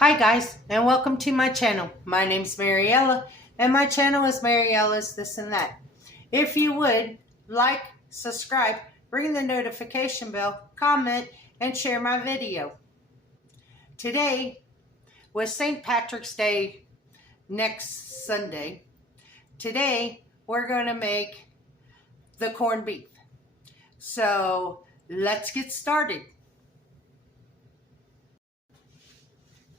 Hi guys, and welcome to my channel. My name's Mariella, and my channel is Mariella's This and That. If you would, like, subscribe, ring the notification bell, comment, and share my video. Today was St. Patrick's Day next Sunday. Today, we're going to make the corned beef. So, let's get started.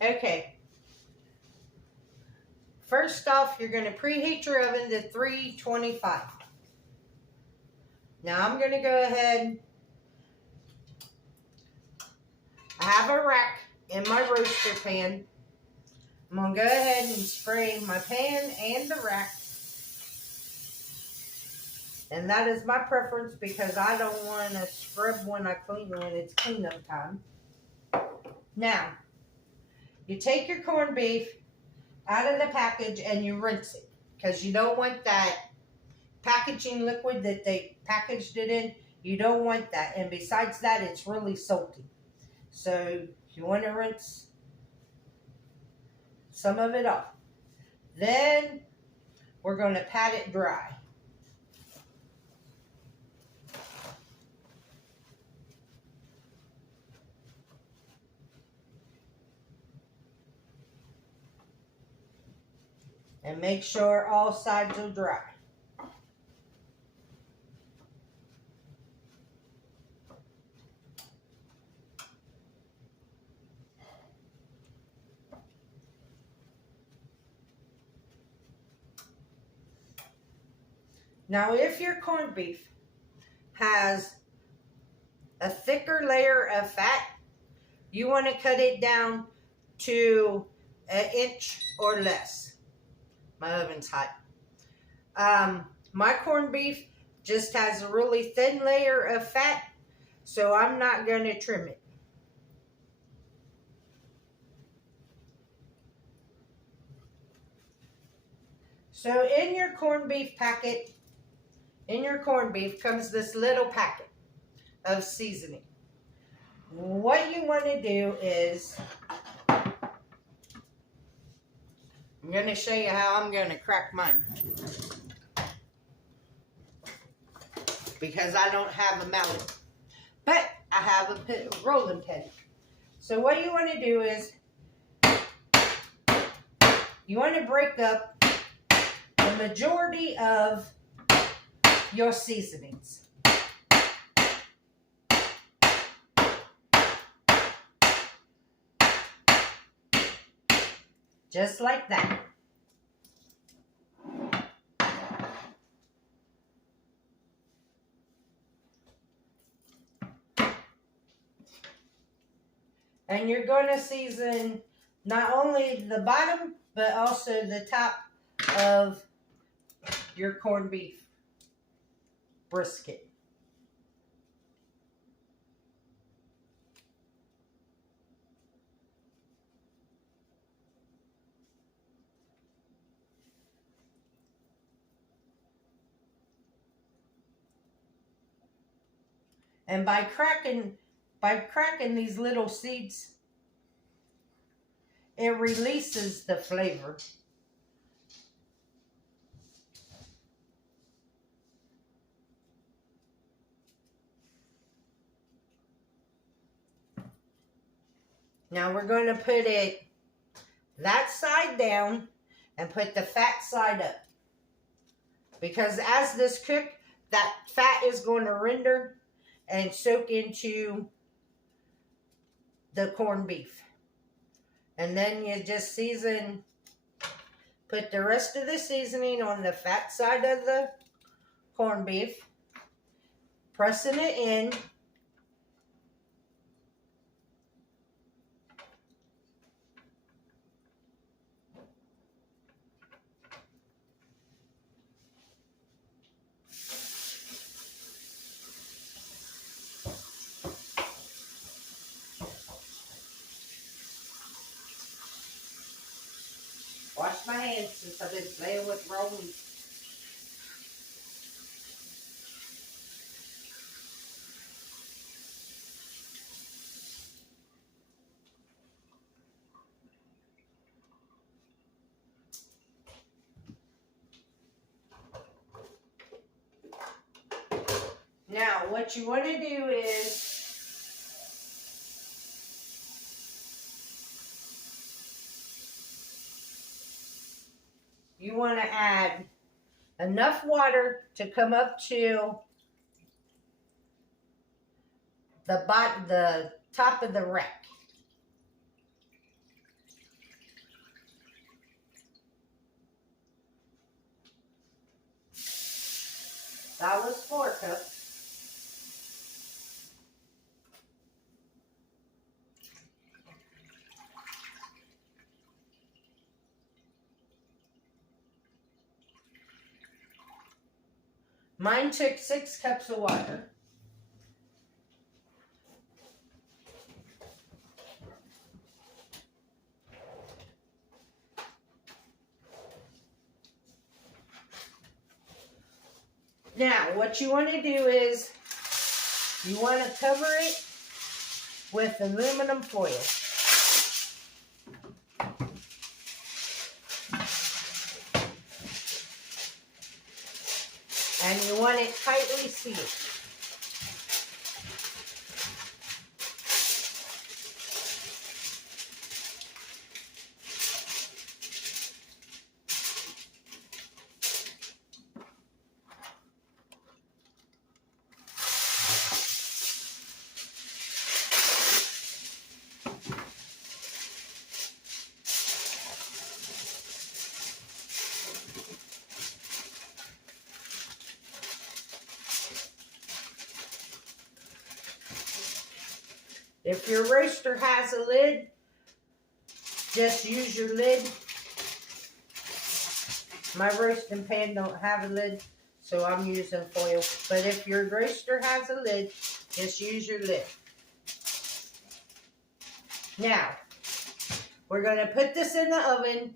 Okay. First off, you're going to preheat your oven to 325. Now I'm going to go ahead. I have a rack in my roaster pan. I'm going to go ahead and spray my pan and the rack. And that is my preference because I don't want to scrub when it's cleanup time. Now, you take your corned beef out of the package and you rinse it because you don't want that packaging liquid that they packaged it in. You don't want that, and besides that, it's really salty. So you want to rinse some of it off. Then we're going to pat it dry. And make sure all sides are dry. Now, if your corned beef has a thicker layer of fat, you want to cut it down to an inch or less. My oven's hot. My corned beef just has a really thin layer of fat, so I'm not going to trim it. So in your corned beef packet, in your corned beef comes this little packet of seasoning. What you want to do is, I'm going to show you how I'm going to crack mine. Because I don't have a mallet. But I have a rolling pin. So what you want to do is, you want to break up the majority of your seasonings. Just like that. And you're going to season not only the bottom, but also the top of your corned beef brisket. And by cracking these little seeds, it releases the flavor. Now we're going to put it that side down and put the fat side up. Because as this cooks, that fat is going to render and soak into the corned beef. And then you just season, put the rest of the seasoning on the fat side of the corned beef, pressing it in. Wash my hands since I've been playing with raw meat. what you want to do is you want to add enough water to come up to the top of the rack. That was 4 cups. Mine took 6 cups of water. Now, what you want to do is you want to cover it with aluminum foil. And you want it tightly sealed. If your roaster has a lid, just use your lid. My roasting pan don't have a lid, so I'm using foil. But if your roaster has a lid, just use your lid. Now, we're going to put this in the oven,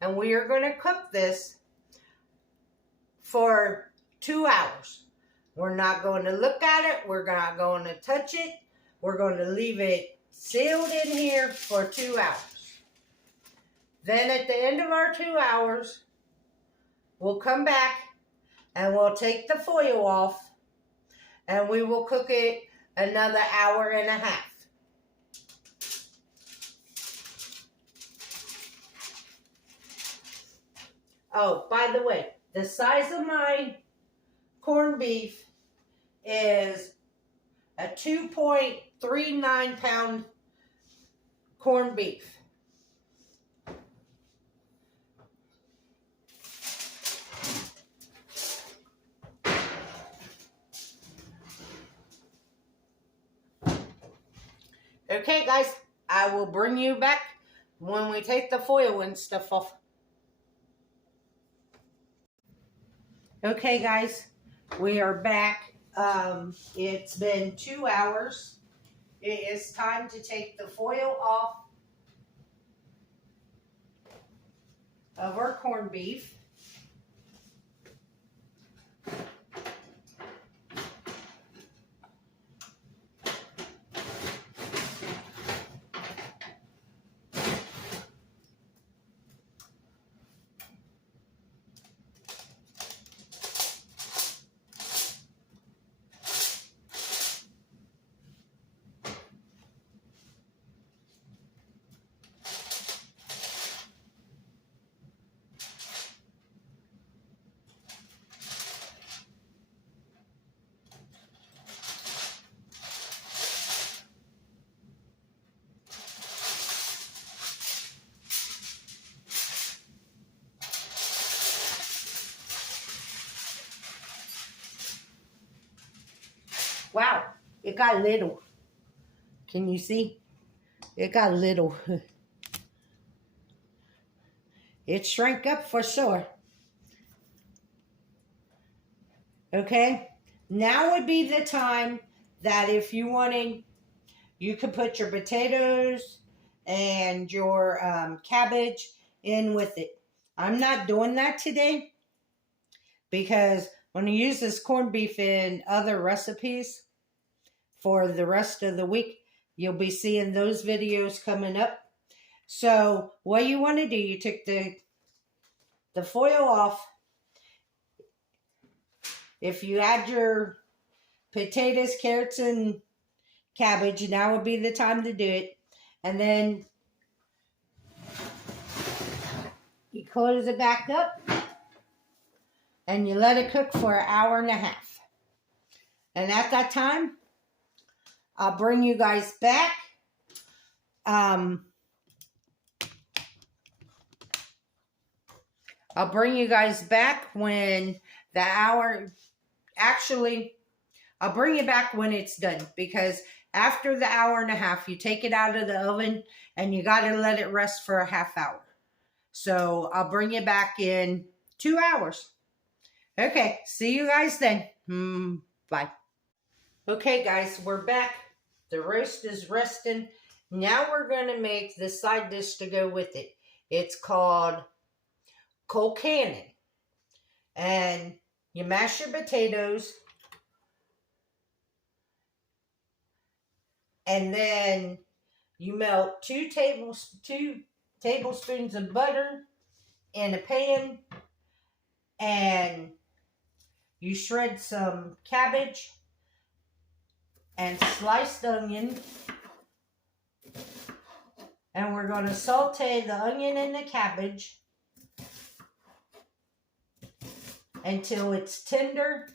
and we are going to cook this for 2 hours. We're not going to look at it. We're not going to touch it. We're going to leave it sealed in here for 2 hours. Then at the end of our 2 hours, we'll come back and we'll take the foil off and we will cook it another hour and a half. Oh, by the way, the size of my corned beef is a 2.39 pound corned beef. Okay, guys, I will bring you back when we take the foil and stuff off. Okay, guys, we are back. It's been 2 hours. It is time to take the foil off of our corned beef. Wow, it got little. Can you see? It got little. It shrank up for sure. Okay, now would be the time that if you wanted, you could put your potatoes and your cabbage in with it. I'm not doing that today because when you use this corned beef in other recipes for the rest of the week, you'll be seeing those videos coming up. So what you want to do, you take the foil off. If you add your potatoes, carrots, and cabbage. Now would be the time to do it. And then you close it back up and you let it cook for 1.5 hours. And at that time, I'll bring you guys back. I'll bring you guys back when the hour, actually, I'll bring you back when it's done, because after the 1.5 hours, you take it out of the oven and you got to let it rest for a 1/2 hour. So I'll bring you back in 2 hours. Okay, see you guys then. Bye. Okay, guys, we're back. The roast is resting. Now we're going to make the side dish to go with it. It's called Colcannon. And you mash your potatoes. And then you melt 2 tablespoons of butter in a pan. And you shred some cabbage and sliced onion. And we're going to saute the onion and the cabbage until it's tender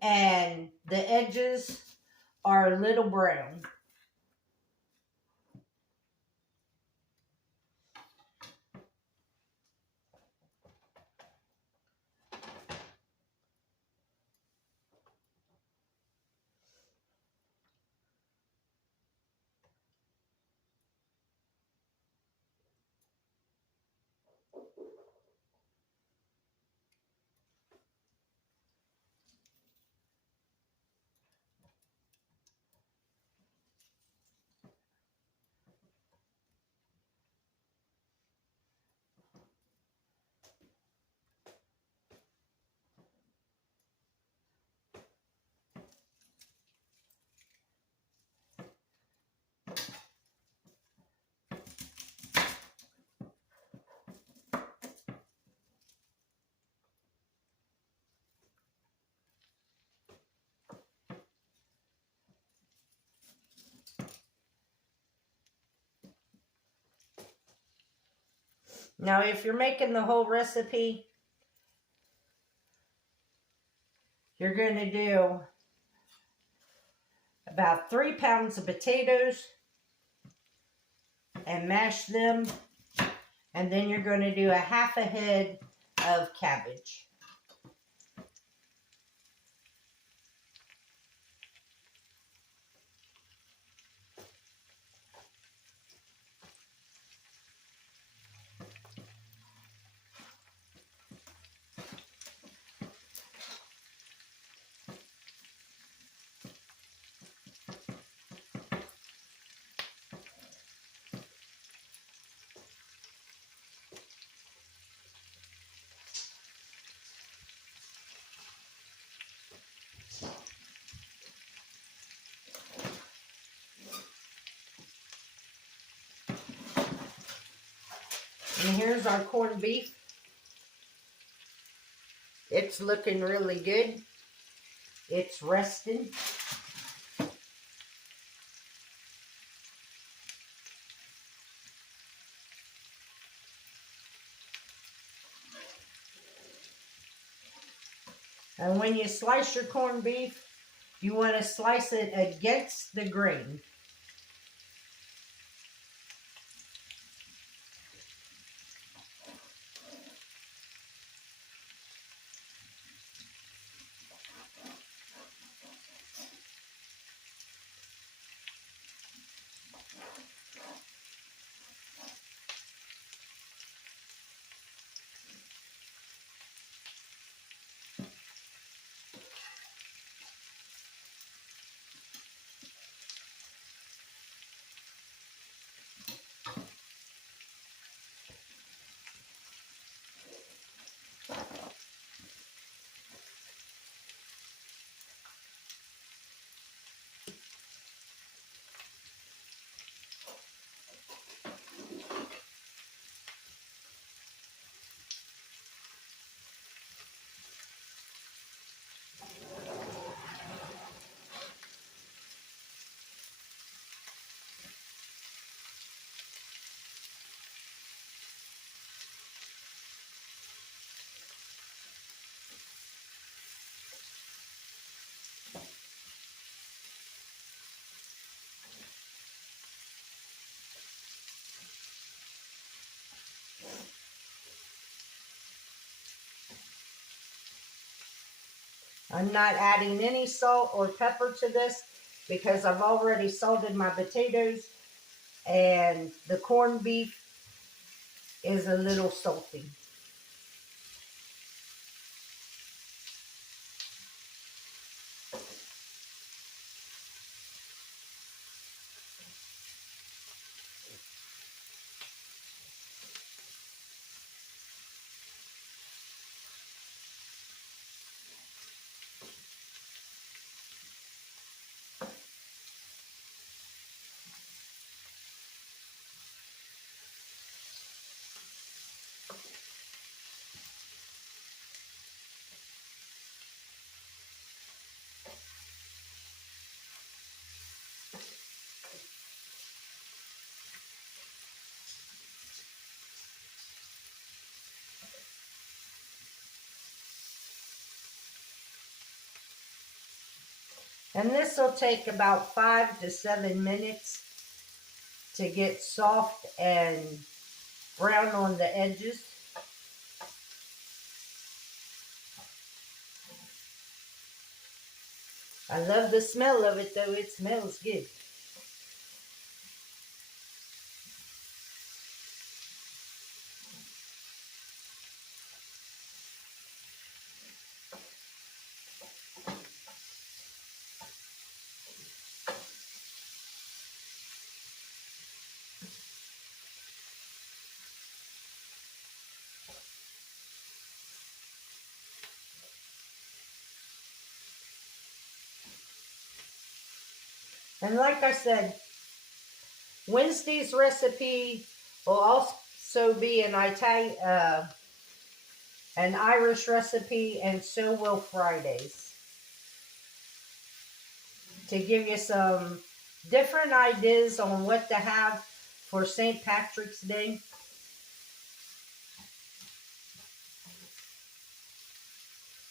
and the edges are a little brown. Now, if you're making the whole recipe, you're going to do about 3 pounds of potatoes and mash them. And then you're going to do a 1/2 head of cabbage. And here's our corned beef. It's looking really good. It's resting. And when you slice your corned beef, you want to slice it against the grain. I'm not adding any salt or pepper to this because I've already salted my potatoes and the corned beef is a little salty. And this will take about 5 to 7 minutes to get soft and brown on the edges. I love the smell of it though, it smells good. And like I said, Wednesday's recipe will also be an Irish recipe, and so will Friday's. To give you some different ideas on what to have for St. Patrick's Day.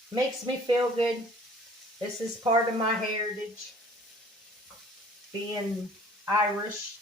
Makes me feel good. This is part of my heritage, being Irish.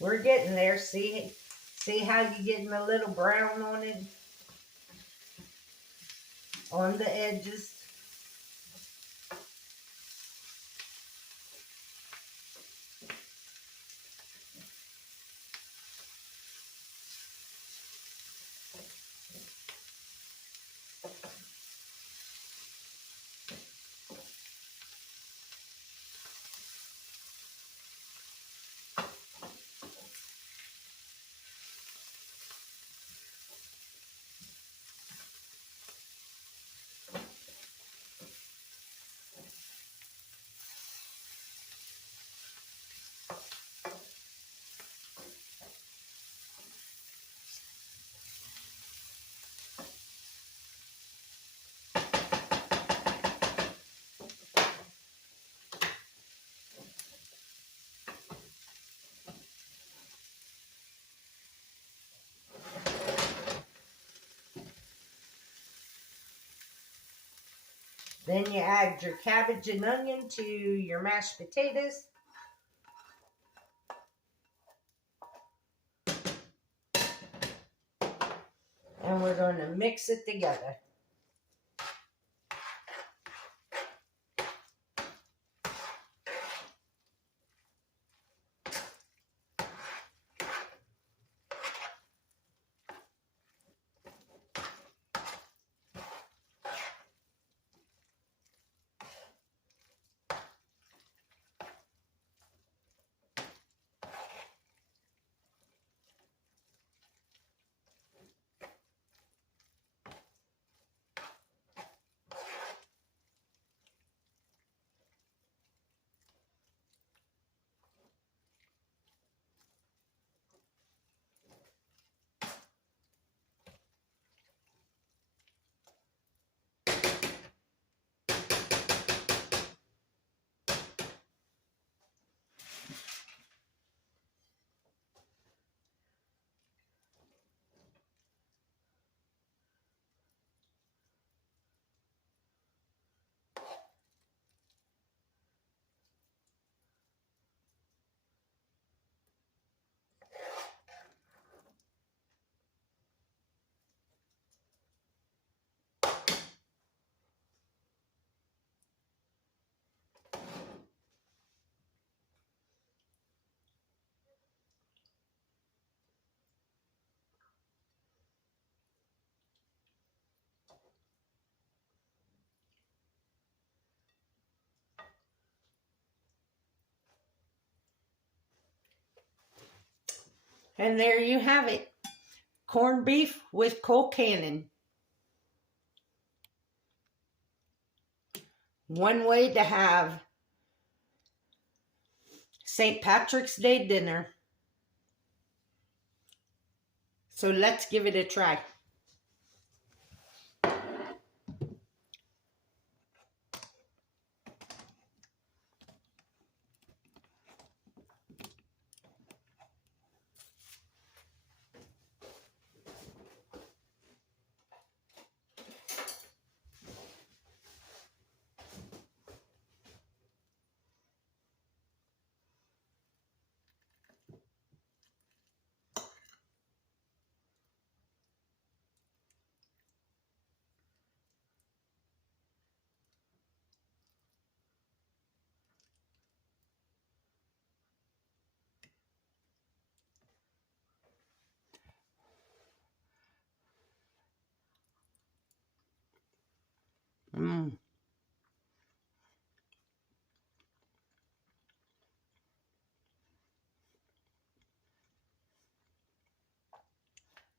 We're getting there. See how you're getting a little brown on it? On the edges. Then you add your cabbage and onion to your mashed potatoes. And we're going to mix it together. And there you have it. Corned beef with Colcannon. One way to have St. Patrick's Day dinner. So let's give it a try.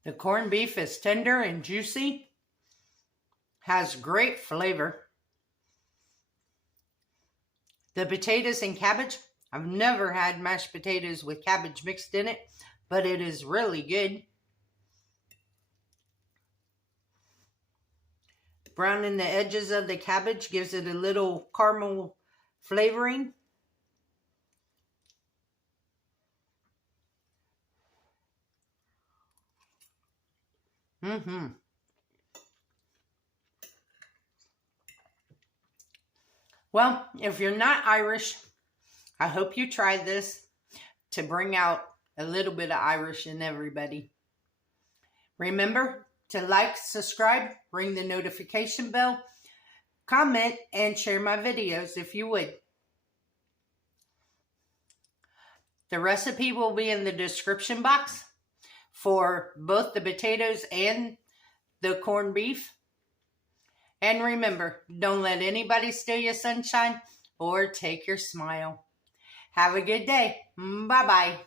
The corned beef is tender and juicy, has great flavor. The potatoes and cabbage, I've never had mashed potatoes with cabbage mixed in it, but it is really good. Browning the edges of the cabbage gives it a little caramel flavoring. Well, if you're not Irish, I hope you try this to bring out a little bit of Irish in everybody. Remember to like, subscribe, ring the notification bell, comment, and share my videos if you would. The recipe will be in the description box for both the potatoes and the corned beef. And remember, don't let anybody steal your sunshine or take your smile. Have a good day. Bye-bye.